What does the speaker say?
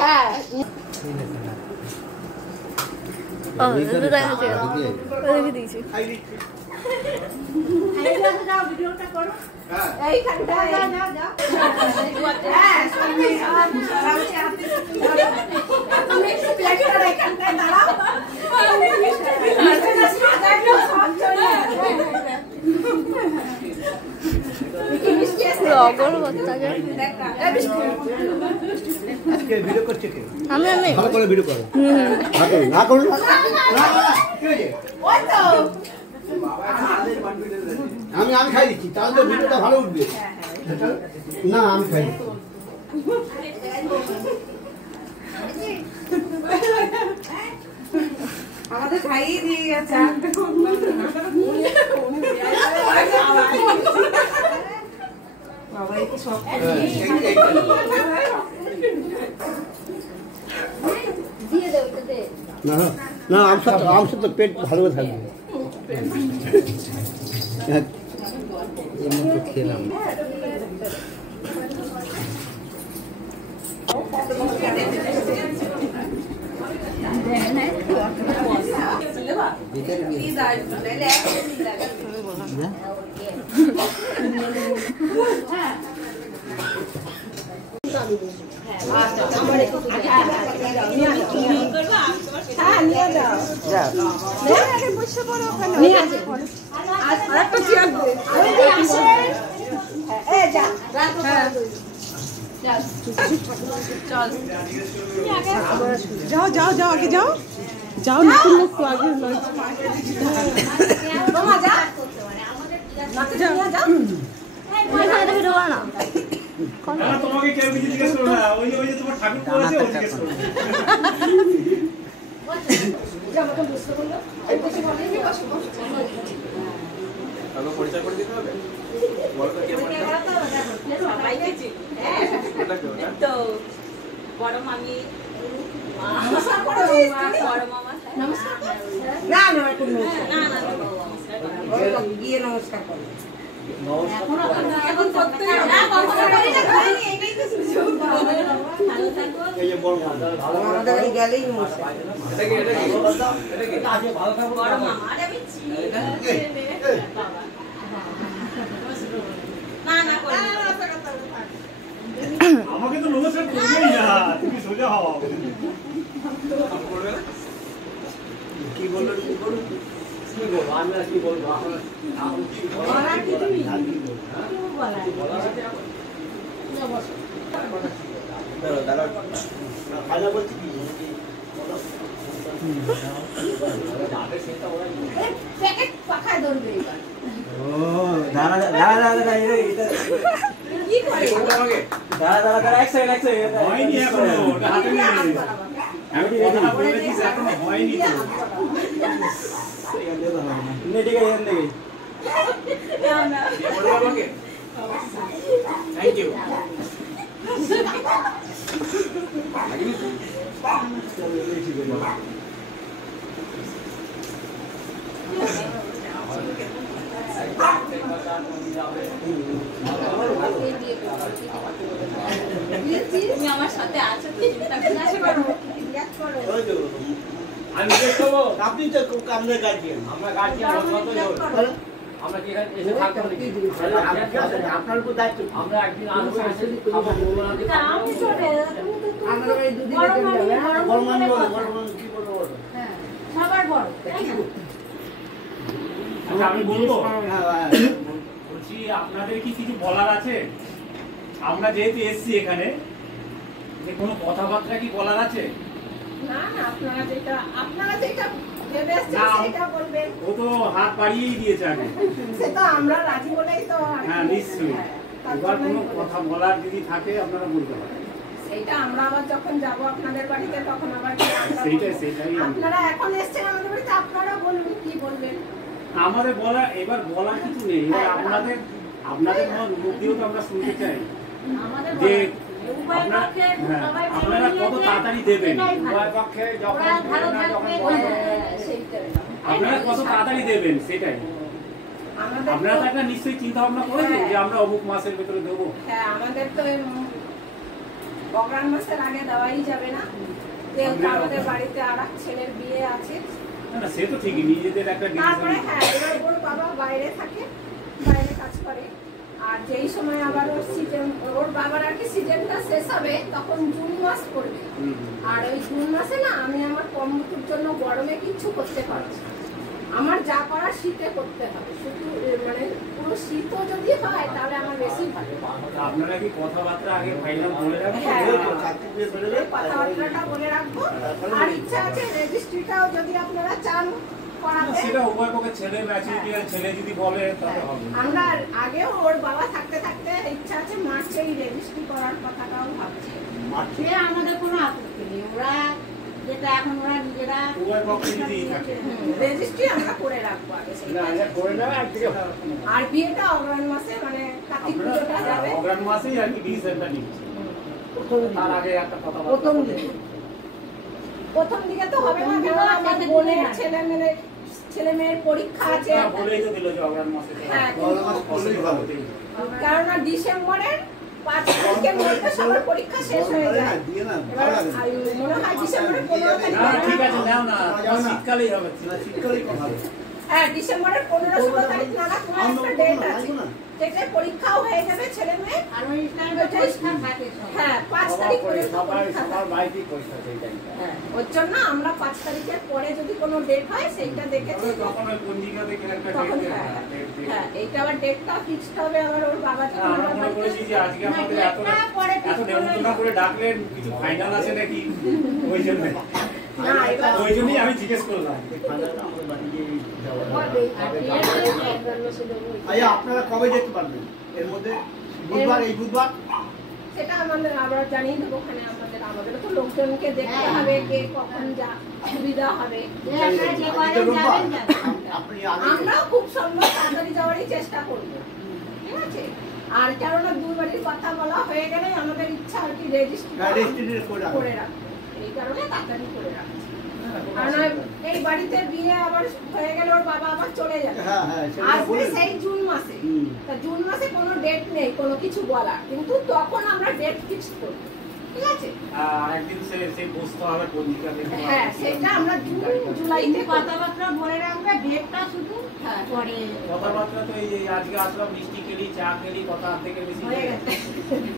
হ্যাঁ রেখে দিয়েছি। আমি আমি খাই দিচ্ছি তাহলে তো ভিডিওটা ভালো উঠবে। না আমি খাই আমাদের খাইয়ে দিয়ে গেছে। বাবা কি সব দিয়ে দে ওটা দে। না না আমসা তো পেট ভালো থাকবে। খেলাম जाओ जाओ जाओ आगे जाओ जाओ नতুন লোক তো আগে মামা যা যাও না তোমাকে কেউ কিছু জিজ্ঞেস করো না, ওই যে তোমার ঠাকুর আছে ও জিজ্ঞেস করো। আমাকে বুঝতে বললো বসে বলেনি বসে তাহলে পরিচয় করে দিতে হবে। বলতো কে বলতো? সবাইকে চিনি। হ্যাঁ তো বড় মামি নমস্কার করছিস তুমি? বড় মামা নমস্কার না না না না না গিয়ে নমস্কার করো। এখন করতে না কখনো করি না খাইনি এটাই তো সুযোগ। ভালো থাকো। এই যে বড় মামা ভালো আমাদের বাড়ি গেলেই নমস্কার। এটা কি আছে ভালো থাকো বড় মামা আরে আমি চিনি বাবা। না না করি না আমাকে তো নমস্কার করবেই না, তুমি সোজা হও। কি বললো কি বলবো আমি আর কি বলবো এখন কি বলা কি তুমি বলা আছে দাঁড়াও দাঁড়াও না ফাইলা বলছি কি প্যাকেট পাখায় ধরবে এবার। ও দাঁড়া দাঁড়া দাঁড়া এটা কি করে আমাকে দাঁড়া দাঁড়া দাঁড়া এক সেকেন্ড হয়নি এখনো, ওটা হাতে নিয়ে আমি কথা বলেছি এখনো হয়নি তো। ঠিক আছে এখান থেকে না না বলবো আমাকে থ্যাংক ইউ। তুমি আমার সাথে আছো তো চিন্তা করো। আমি দেখবো আপনি তো আমাদের গার্জিয়ান আমরা গার্জিয়ান আমরা কি এখানে এসে থাকতে পারি আপনার উপর দায়িত্ব আমরা একদিন আসবো এসে খাবো বলবো না যে আমি চলে আমাদের বাড়ি দুদিনের জন্য যাবে। বড় মান কি বলবো হ্যাঁ সবার বড়। আচ্ছা আমি বলবো বলছি আপনাদের কি কিছু বলার আছে? আমরা যেহেতু এসছি এখানে, যে কোনো কথাবার্তা কি বলার আছে? না না আপনারা যেটা ভেবে এসেছেন সেটা বলবেন। ও তো হাত বাড়িয়েই দিয়েছে আগে। সেটা আমরা রাজি বলেই তো। হ্যাঁ নিশ্চয়ই। এবার কোনো কথা বলার যদি থাকে আপনারা বলতে পারেন। সেইটা আমরা আবার যখন যাব আপনাদের বাড়িতে তখন আবার সেটাই আপনারা এখন এসেছেন আমাদের বাড়িতে, আপনারা বলুন কি বলবেন। আমাদের বলা এবার বলার কিছু নেই, এবার আপনাদের মুখ দিয়েও তো আমরা শুনতে চাই যে আপনারা কত তাড়াতাড়ি দেবেন, আপনারা কত তাড়াতাড়ি দেবেন সেটাই। আপনারা তো একটা নিশ্চয়ই চিন্তা ভাবনা করেছেন যে আমরা অমুক মাসের ভেতরে দেবো। হ্যাঁ আমাদের তো অগ্রহায়ণ মাসের আগে দেওয়াই যাবে না। যেহেতু আমাদের বাড়িতে আর এক ছেলের বিয়ে আছে। না সে তো ঠিকই, নিজেদের একটা তারপরে হ্যাঁ, এবার ওর বাবা বাইরে থাকে, বাইরে কাজ করে। আর যেই সময় আবার ওর সিজন, ওর বাবার আর কি সিজনটা শেষ হবে, তখন জুন মাস পড়বে। আর ওই জুন মাসে না আমি আমার কর্মতুর জন্য গরমে কিচ্ছু করতে পারছি না। আমার যা করার শীতে করতে হবে, শুধু মানে পুরো শীতও যদি হয় তাহলে আমার বেশি ভালো। আপনারা কি কথাবার্তা আগে ফাইনাল বলে রাখবেন? কথাবার্তাটা বলে রাখবো। আর ইচ্ছা আছে রেজিস্ট্রিটাও যদি আপনারা চান করাতে, সেটা উভয় পক্ষে ছেলে ম্যাচুরিটি আর ছেলে যদি বলে তাহলে হবে। আমরা আগেও ওর বাবা থাকতে থাকতে ইচ্ছা আছে মার্চেই রেজিস্ট্রি করার কথাটাও ভাবছি। সে আমাদের কোনো আপত্তি নেই, ওরা যেটা এখন ওরা নিজেরা উভয় পক্ষে যদি থাকে রেজিস্ট্রি আমরা করে রাখবো আগে সেইটা। আর বিয়েটা অগ্রহায়ণ মাসে মানে কার্তিক পুজোটা যাবে অগ্রহায়ণ মাসেই আর কি ডিসিশনটা নিচ্ছে। তার আগে একটা কথা প্রথম দিকে তো হবে না, কারণ আমার বোনের ছেলে মেয়ের পরীক্ষা আছে। বলেই তো দিল যে অগ্রহায়ণ মাসে। হ্যাঁ, কারণ ডিসেম্বরের 5 তারিখের মধ্যে সবার পরীক্ষা শেষ হয়ে যায়। এবার মনে হয় ডিসেম্বরের 15 তারিখ। না ঠিক আছে, নাও না, শীতকালেই হবে, শীতকালেই কথা হবে। হ্যাঁ, ডিসেম্বরের 15-16 তারিখ নাগাদ কোনো একটা ডেট আছে, যেটা পরীক্ষাও হয়ে যাবে ছেলে মেয়ে। আর ওই টাইমে পরীক্ষা থাকে সব। হ্যাঁ, 5 তারিখ পর্যন্ত সবার পরীক্ষা থাকে। বাইরেই পয়সা সেই টাইমটা। হ্যাঁ, ওর জন্য আমরা 5 তারিখের পরে যদি কোনো ডেট হয় সেইটা দেখেছি। তখন ওই পঞ্জিকা দেখে একটা তখন ডেট হ্যাঁ, হ্যাঁ, এইটা আবার ডেটটা ফিক্সড হবে। আবার ওর বাবা যখন আমরা মনে করেছি যে আজকে আমাদের এত নেমন্তন্ন করে ডাকলেন, কিছু ফাইনাল আছে নাকি, ওই জন্য না, এবার ওই জন্যই আমি জিজ্ঞেস করলাম। আপনারা কবে যেতে পারবেন? এর মধ্যে বুধবার, এই বুধবার সেটা আমাদের আমরা জানিয়ে দেবো। ওখানে আমাদেরও তো লোকজনকে দেখতে হবে কে কখন যা সুবিধা হবে। আমরাও খুব সম্ভব তাড়াতাড়ি যাওয়ারই চেষ্টা করবো, ঠিক আছে? আর কেননা দুই বাড়ির কথা বলা হয়ে গেলে আমাদের ইচ্ছা আর কি রেজিস্ট্রি করে রাখবো, এই কারণে তাড়াতাড়ি করে রাখছি। কারণ এই বাড়িতে বিয়ে আবার হয়ে গেলে ওর বাবা আবার চলে যাবে। আসবে সেই জুন মাসে। তা জুন মাসে কোনো ডেট নেই কোনো কিছু বলার, কিন্তু তখন আমরা ডেট ফিক্সড করবো, ঠিক আছে? আরেকদিন সেই বসতে হবে পঞ্জিকা দেখে। হ্যাঁ, সেটা আমরা জুলাইতে কথাবার্তা বলে রাখবে, ডেটটা শুধু পরে কথাবার্তা তো এই আজকে আসলাম, মিষ্টি খেলি, চা খেলি, কথা থেকে বেশি হয়ে গেছে।